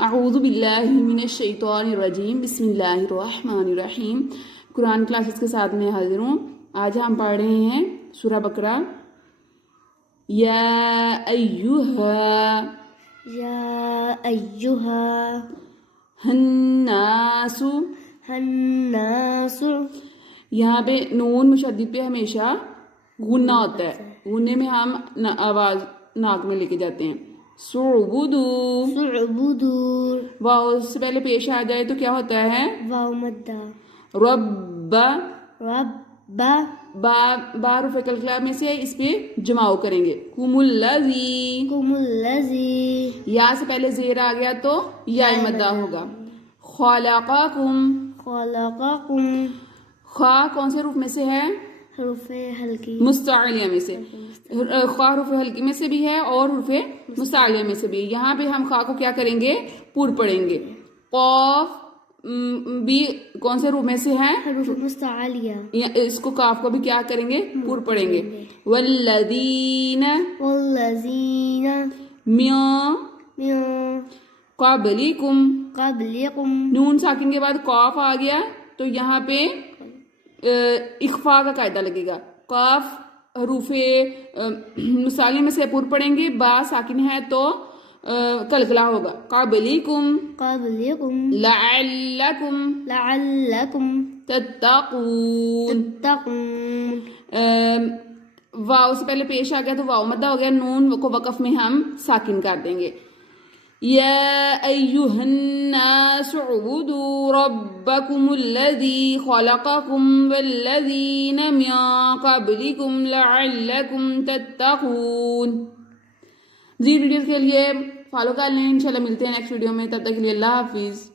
اعوذ باللہ من الشیطان الرجیم بسم اللہ الرحمن الرحیم۔ قرآن کلاسز کے ساتھ میں حاضر ہوں۔ آج ہم پڑھ رہے ہیں سورہ بقرہ۔ یا ایہا الناس، یہاں پہ نون مشدد پہ ہمیشہ غنہ ہوتا ہے، غنے میں ہم آواز ناک میں لے کے جاتے ہیں۔ سعبدو، واو سے پہلے پیش آ جائے تو کیا ہوتا ہے؟ واو مدہ۔ رب، با حرف قلقلہ میں سے اس پہ جماؤ کریں گے۔ کم الذی، یا سے پہلے زیر آ گیا تو یا مدہ ہوگا۔ خلقکم، خا کون سے حروف میں سے ہے؟ حروف ہلکی مستعلیہ میں سے۔ خا حروف ہلکی میں سے بھی ہے اور حروف مستعلیہ میں سے بھی۔ یہاں پہ ہم خا کو کیا کریں گے؟ پور پڑھیں گے۔ قاف بھی کون سے حروف میں سے ہے؟ حروف مستعلیہ۔ اس کو کاف کو بھی کیا کریں گے؟ پور پڑھیں گے۔ والذین، من قبلکم، نون ساکن کے بعد قاف آ گیا تو یہاں پہ اخفاء کا قاعدہ لگے گا۔ قاف حروف مستعلیہ میں سے پور پڑیں گے، با ساکن ہے تو قلقلہ ہوگا۔ قبلکم، لعلکم تتقون، واو سے پہلے پیش آ گیا تو واو مدہ ہو گیا، نون کو وقف میں ہم ساکن کر دیں گے۔ یا ایہا الناس اعبدوا ربکم الذی خلقکم والذین من قبلکم لعلکم تتقون۔ مزید ویڈیوز کے لیے فالو کر لیں، انشاءاللہ ملتے ہیں نیکسٹ ویڈیو میں، تب تک کے لیے اللہ حافظ۔